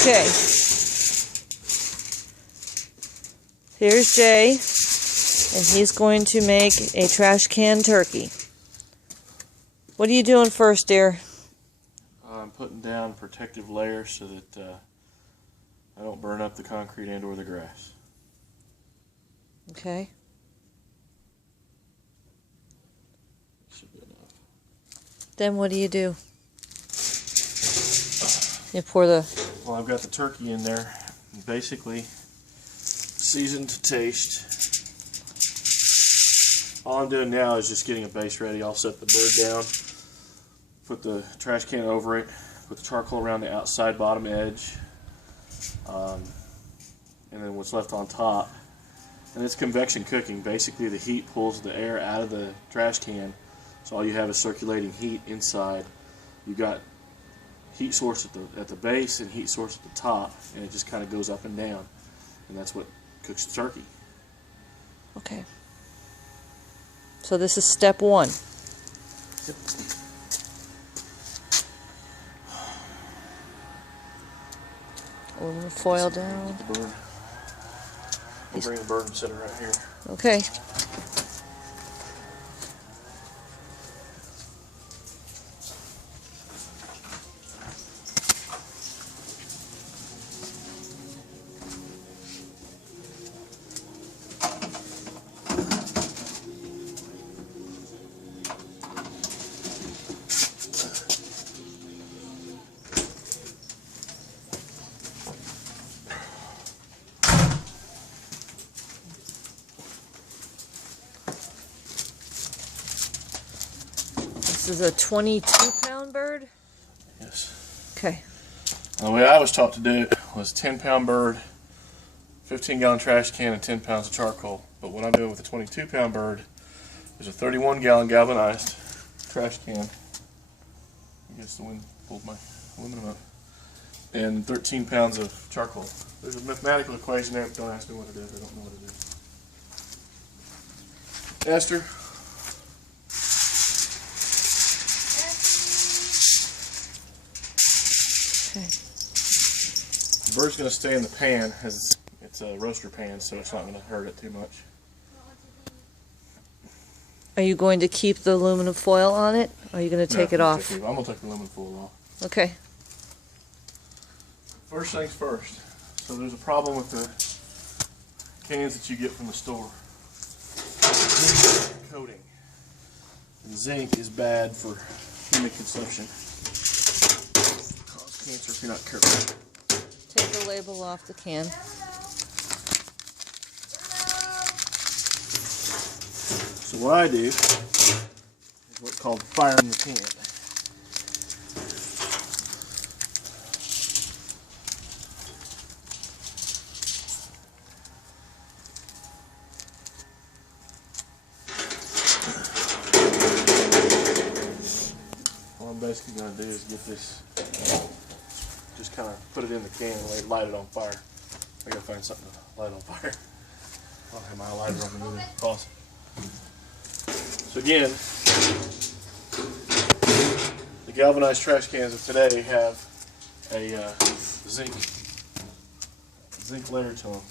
Okay. Here's Jay, and he's going to make a trash can turkey. What are you doing first, dear? I'm putting down protective layers so that I don't burn up the concrete and or the grass. Okay. Should be enough. Then what do? You pour the... Well, I've got the turkey in there, basically seasoned to taste. All I'm doing now is just getting a base ready. I'll set the bird down, put the trash can over it, put the charcoal around the outside bottom edge, and then what's left on top. And it's convection cooking. Basically, the heat pulls the air out of the trash can, so all you have is circulating heat inside. You've got heat source at the base and heat source at the top, and it just kind of goes up and down, and that's what cooks the turkey. Okay. So this is step one. Yep. Aluminum foil down. I'll bring the bird and set it right here. Okay. This is a 22-pound bird? Yes. Okay. The way I was taught to do it was 10-pound bird, 15-gallon trash can, and 10 pounds of charcoal. But what I'm doing with the 22-pound bird is a 31-gallon galvanized trash can. I guess the wind pulled my aluminum up. And 13 pounds of charcoal. There's a mathematical equation there, but don't ask me what it is. I don't know what it is. Esther? Okay. The bird's going to stay in the pan, as it's a roaster pan, so it's not going to hurt it too much. Are you going to keep the aluminum foil on it? Or are you going to take it off? I'm going to take the aluminum foil off. Okay. First things first. So there's a problem with the cans that you get from the store. Zinc coating. And zinc is bad for human consumption. Cause cancer if you're not careful. Take the label off the can. So what I do is what's called firing the can. All I'm basically going to do is get this, just kind of put it in the can and light it on fire. I got to find something to light on fire. I don't have my lighter on the moving faucet. So again, the galvanized trash cans of today have a zinc layer to them.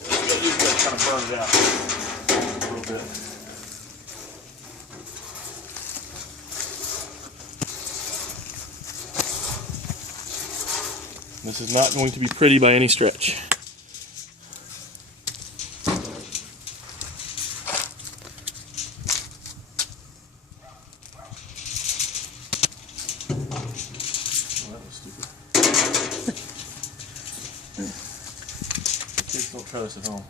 Usually that kind of burns out a little bit. This is not going to be pretty by any stretch. Kids don't try this at home.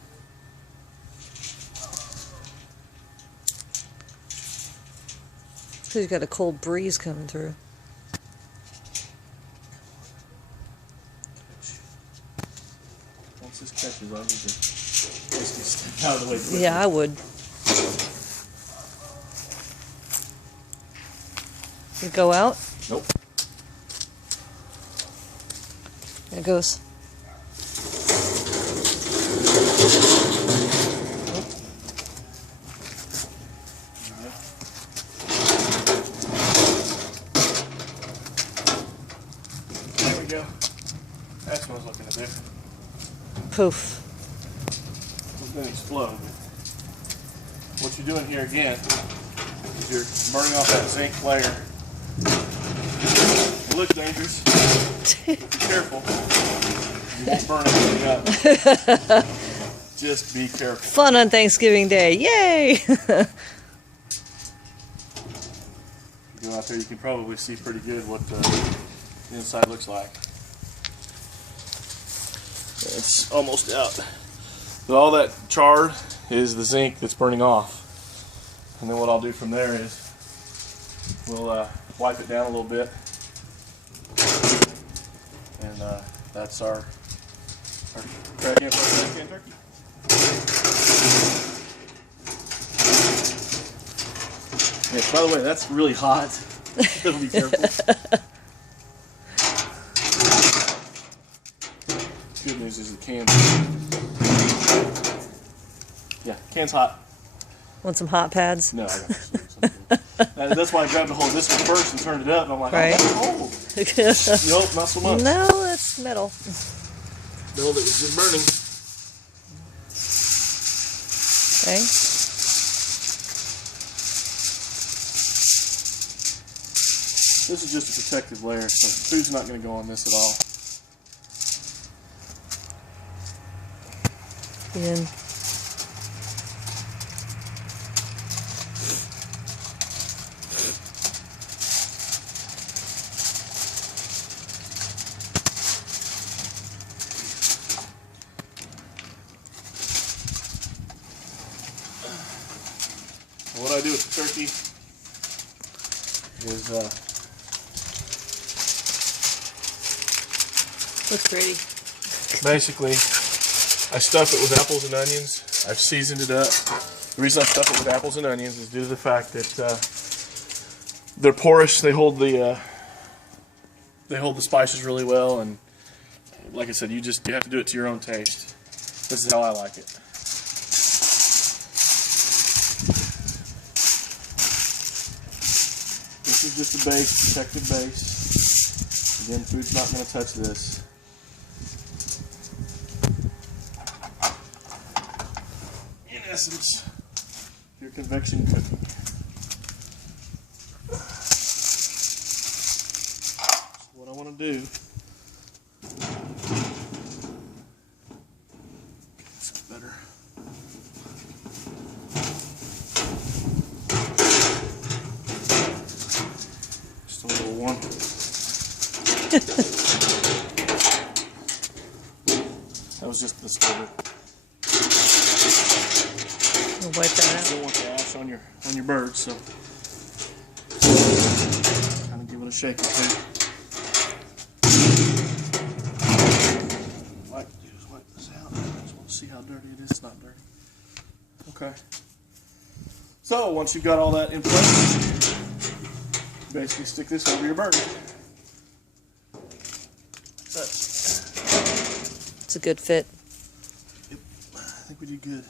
Because you've got a cold breeze coming through. Once this catches, I need to basically step out of the way quickly. Yeah, I would. You go out? Nope. There it goes. There we go. That's what I was looking to do. Poof. It didn't explode. What you're doing here again is you're burning off that zinc layer. It looks dangerous. Be careful. You won't burn everything up. Just be careful. Fun on Thanksgiving Day. Yay! Go out there, you can probably see pretty good what the inside looks like. It's almost out. But all that char is the zinc that's burning off. And then what I'll do from there is we'll wipe it down a little bit. And that's our crack in for the turkey. Yes, by the way, that's really hot. Gotta be careful. Good news is the can. Yeah, can's hot. Want some hot pads? No, I got something. That's why I grabbed a hold of this one first and turned it up, and I'm like, right. Oh, that's cold. Nope, not so much. No, it's metal. Metal that was just burning. Okay. This is just a protective layer, so food's not going to go on this at all. In. What I do with the turkey is Looks pretty. basically I stuff it with apples and onions. I've seasoned it up. The reason I stuff it with apples and onions is due to the fact that they're porous. They hold the spices really well, and like I said, you have to do it to your own taste. This is how I like it. This is just a base, protected base. Again, food's not going to touch this. In essence, your convection cooking. So what I want to do, it's better. Just a little warm. That was just the starter. We'll wipe that You out. don't want the ash on your bird, so kind of give it a shake or two. What I like to do is wipe this out. I just want to see how dirty it is. It's not dirty. Okay. So once you've got all that in place, basically stick this over your bird. It's a good fit. Yep, I think we did good.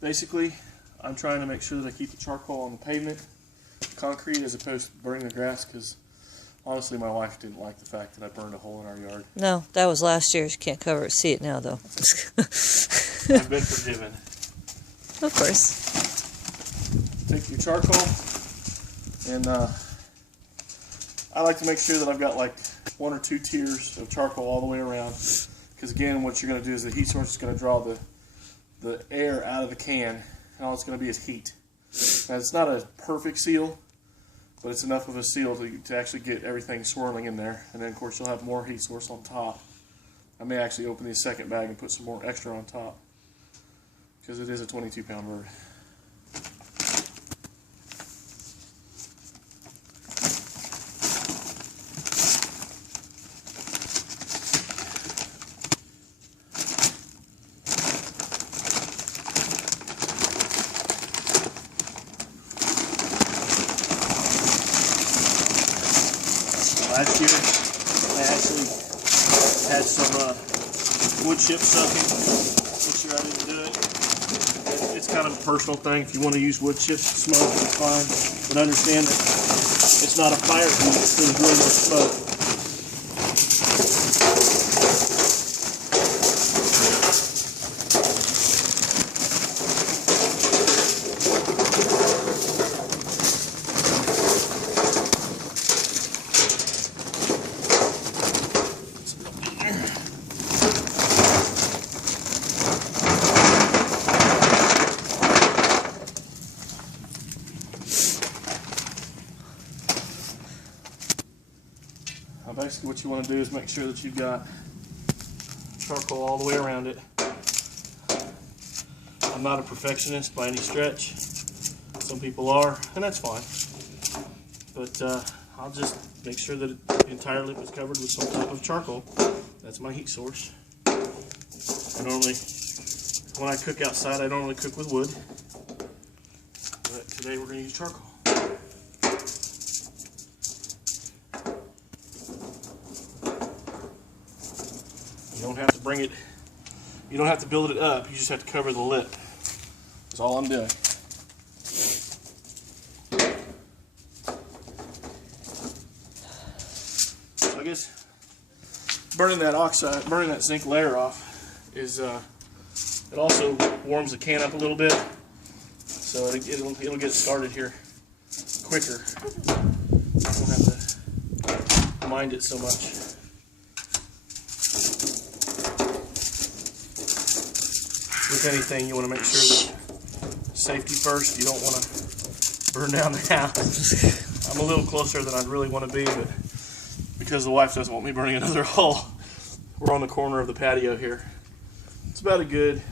Basically, I'm trying to make sure that I keep the charcoal on the pavement, concrete, as opposed to burning the grass, because honestly my wife didn't like the fact that I burned a hole in our yard. No, that was last year. You can't cover it. See it now, though. I've been forgiven. Of course. Take your charcoal, and I like to make sure that I've got like 1 or 2 tiers of charcoal all the way around, because again, what you're going to do is the heat source is going to draw the air out of the can, and all it's going to be is heat. Now, it's not a perfect seal, but it's enough of a seal to actually get everything swirling in there, and then of course you'll have more heat source on top. I may actually open the second bag and put some more extra on top, because it is a 22-pound bird. Last year, I actually had some wood chip sucking. This year I didn't do it. It's kind of a personal thing. If you want to use wood chips to smoke, it's fine. But understand that it's not a fire heat, it's really no smoke. you want to do is make sure that you've got charcoal all the way around it. I'm not a perfectionist by any stretch. Some people are, and that's fine. But I'll just make sure that the entire lip is covered with some type of charcoal. That's my heat source. I normally, when I cook outside, I normally cook with wood. But today we're going to use charcoal. You don't have to bring it, you don't have to build it up, you just have to cover the lip. That's all I'm doing. So I guess burning that zinc layer off is, it also warms the can up a little bit, so it'll get started here quicker. You won't have to mind it so much. With anything, you want to make sure that safety first. You don't want to burn down the house. I'm a little closer than I'd really want to be, but because the wife doesn't want me burning another hole, we're on the corner of the patio here. It's about a good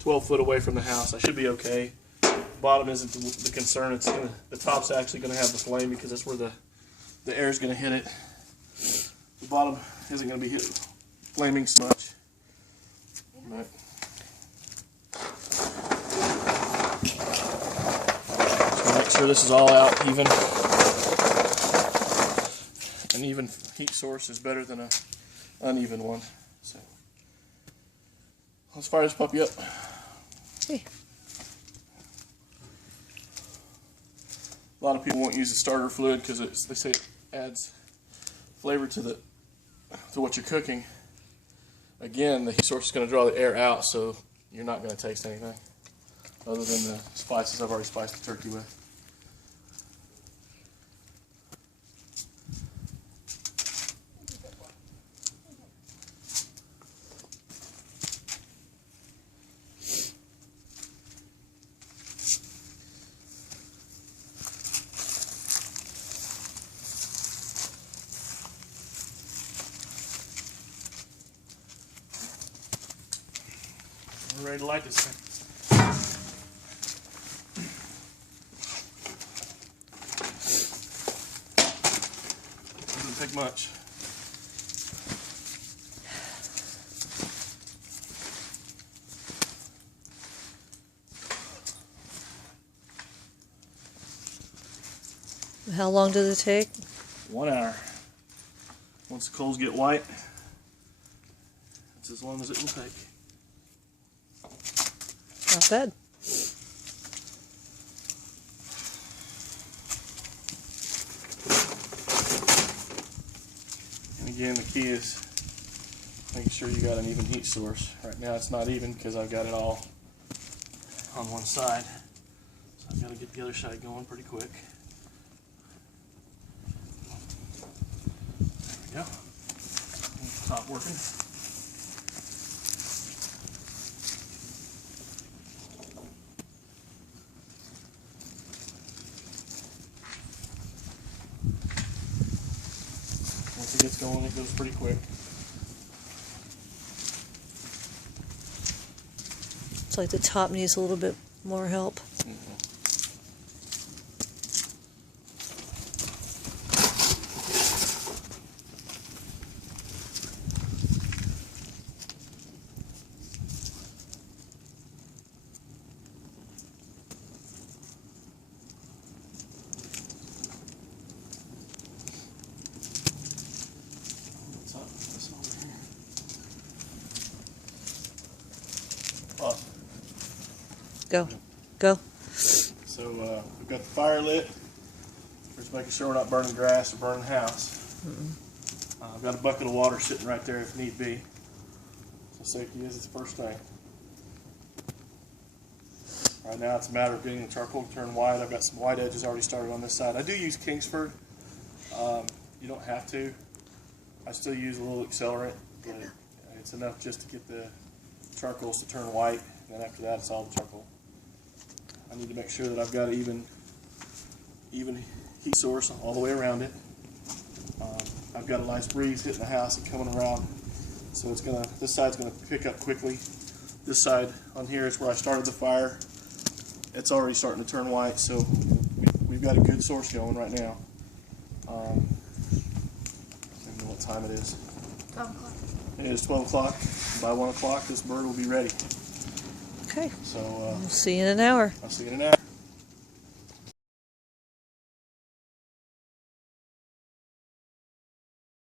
12 foot away from the house. I should be okay. Bottom isn't the concern. It's the top's actually going to have the flame because that's where the air is going to hit it. The bottom isn't going to be flaming so much. But make sure this is all out even. An even heat source is better than an uneven one. So let's fire this puppy up. Hey. A lot of people won't use the starter fluid because they say it adds flavor to what you're cooking. Again, the heat source is going to draw the air out, so you're not going to taste anything other than the spices I've already spiced the turkey with. We're ready to light this thing. Doesn't take much. How long does it take? 1 hour. Once the coals get white, that's as long as it will take. Not bad. And again, the key is making sure you got an even heat source. Right now it's not even because I've got it all on one side. So I've got to get the other side going pretty quick. There we go. Top working. Once it gets going, it goes pretty quick. It's like the top needs a little bit more help. Go. Go. So we've got the fire lit. We're just making sure we're not burning grass or burning the house. I've got a bucket of water sitting right there if need be. So safety is the first thing. Right now it's a matter of getting the charcoal to turn white. I've got some white edges already started on this side. I do use Kingsford. You don't have to. I still use a little accelerant, but it's enough just to get the charcoals to turn white. And then after that, it's all the charcoal. I need to make sure that I've got an even heat source all the way around it. I've got a nice breeze hitting the house and coming around. So it's gonna, this side's gonna pick up quickly. This side on here is where I started the fire. It's already starting to turn white, so we've got a good source going right now. I don't know what time it is. 12 o'clock. It is 12 o'clock. By 1 o'clock, this bird will be ready. Okay. So We'll see you in an hour. I'll see you in an hour.